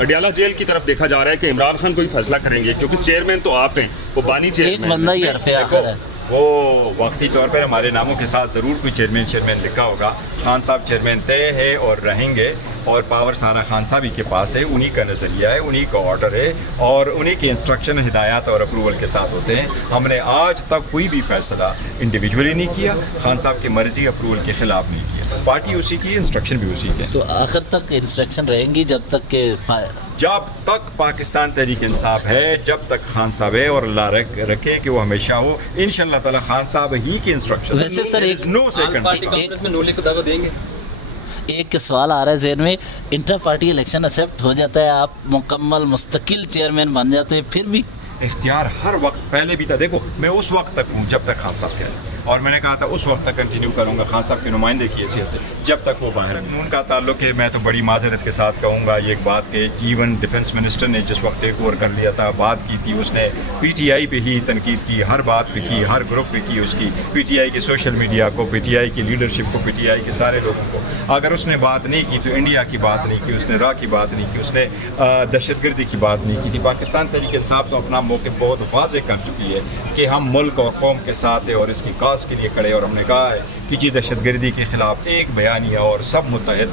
Adiala jail کی طرف دیکھا جا رہا ہے کہ عمران خان کوئی فیصلہ کریں گے کیونکہ چیئرمین تو آپ ہیں، وہ بانی چیئرمین ایک بندہ ہی حرف آخر ہے. وہ وقتی طور پر ہمارے ناموں کے ساتھ ضرور کوئی چیئرمین لکھا ہوگا. خان صاحب چیئرمین طے ہے اور رہیں گے، اور پاور سارا خان صاحب ہی کے پاس ہے، انہی کا نظریہ ہے، انہی کا آرڈر ہے، اور انہی کے انسٹرکشن، ہدایات اور اپروول کے ساتھ ہوتے ہیں. ہم نے آج تک کوئی بھی فیصلہ انڈیویجولی نہیں کیا، خان صاحب کی مرضی اپروول کے خلاف نہیں کیا. پارٹی اسی کی، انسٹرکشن بھی اسی کے. تو آخر تک انسٹرکشن رہیں گی جب تک کہ جب تک پاکستان تحریک انصاف ہے، جب تک خان صاحب ہے، اور اللہ رکھے کہ وہ ہمیشہ ہو، انشاءاللہ تعالی خان صاحب ہی کی انسٹرکشن. ویسے سر ایک سوال آ رہا ہے ذہن میں، انٹر پارٹی الیکشن ایکسیپٹ ہو جاتا ہے، آپ مکمل مستقل چیئرمین بن جاتے ہیں، پھر بھی اختیار ہر وقت پہلے بھی تھا. دیکھو میں اس وقت تک ہوں جب تک خان صاحب کہہ رہے ہیں، اور میں نے کہا تھا اس وقت تک کنٹینیو کروں گا خان صاحب کے نمائندے کی حیثیت سے جب تک وہ باہر ہیں. ان کا تعلق ہے، میں تو بڑی معذرت کے ساتھ کہوں گا یہ ایک بات کہ ایون ڈیفنس منسٹر نے جس وقت ٹیک اوور کر لیا تھا، بات کی تھی اس نے پی ٹی آئی پہ ہی تنقید کی، ہر بات پہ کی، ہر گروپ پہ کی اس کی، پی ٹی آئی کے سوشل میڈیا کو، پی ٹی آئی کی لیڈرشپ کو، پی ٹی آئی کے سارے لوگوں کو. اگر اس نے بات نہیں کی تو انڈیا کی بات نہیں کی، اس نے را کی بات نہیں کی، اس نے دہشت گردی کی بات نہیں کی تھی. پاکستان تحریک انصاف تو اپنا موقع بہت واضح کر چکی ہے کہ ہم ملک اور قوم کے ساتھ ہیں اور اس کی کاز کے لیے کھڑے، اور ہم نے کہا ہے کہ جی دہشت گردی کے خلاف ایک بیانیہ اور سب متحد